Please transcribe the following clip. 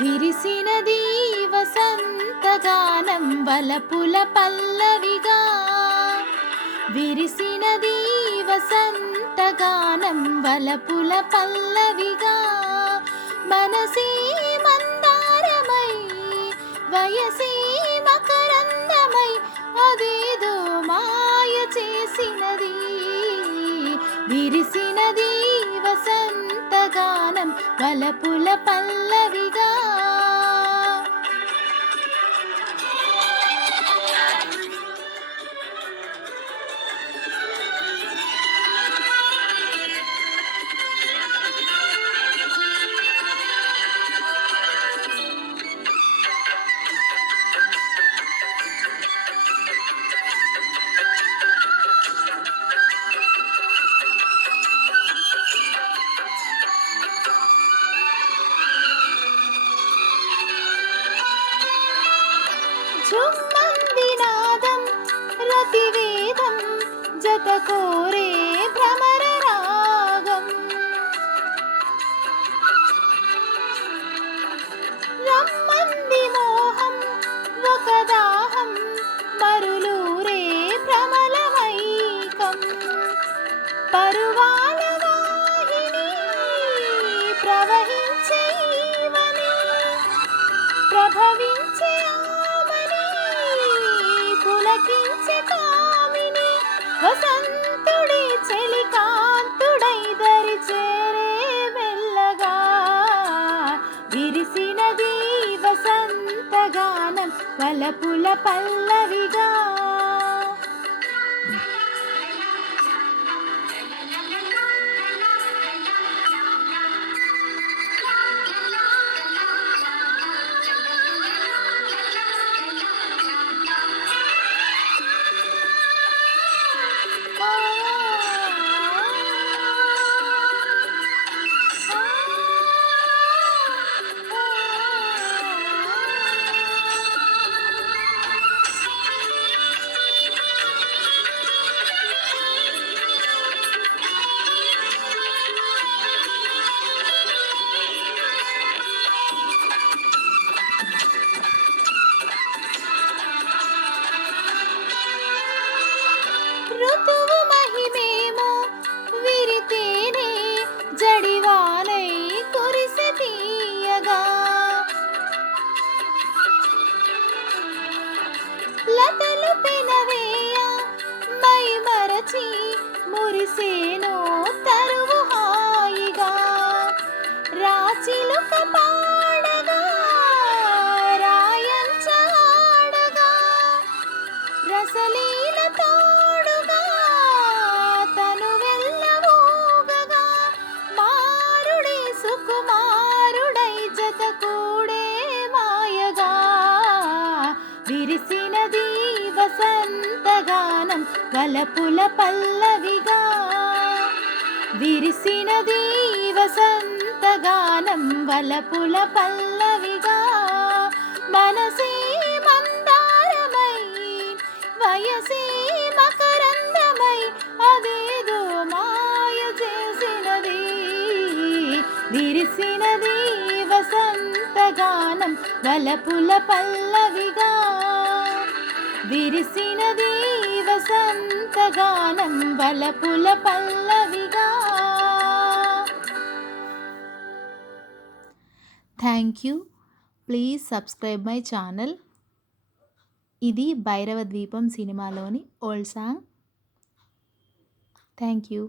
విరిసినది వసంతగానం వలపుల పల్లవిగా. విరిసినది వసంతగానం వలపుల పల్లవిగా. మనసే మందారమై వయసే మకరందమై అదేదో మాయ చేసినది. విరిసినది వసంతగానం వలపుల పల్లవిగా. జుమ్మంది నాదం రతివేదం జత కోరే భ్రమర రాగం. రమ్మంది మోహం ఒక దాహం మరులూరే భ్రమలమైకం. పరువాల వాహిని ప్రవహించే ఈవని ప్రభవించే పులకించే కామిని. వసంతుడి చెలికాంతుడై దరి చేరే మెల్లగా. విరిసినది వసంతగానం వలపుల పల్లవిగా. ఋతువు మహిమేమో విరితేనే జడివానై కురిసె తీయగా. లతలు పెనవేయ మై మరచి మురిసేనో తరువు హాయిగా. రాచిలుక పాడగా రాయంచ ఆడగా. రసలీల తోడుగా తను వెళ్ళవూగగా. మారుడి సుకుమారుడై జత కూడే మాయగా. విరిసినది వసంతగానం వలపుల పల్లవిగా. విరిసినది వసంతగానం వలపుల పల్లవిగా. మనసే మందారమై వయసే మకరందమై అదేదో మాయ చేసినది. విరిసినది వసంతగానం వలపుల పల్లవిగా. విరిసినది వసంతగానం వలపుల పల్లవిగా. Thank you. Please subscribe my channel. ఇది భైరవ ద్వీపం సినిమాలోని ఓల్డ్ సాంగ్. Thank you.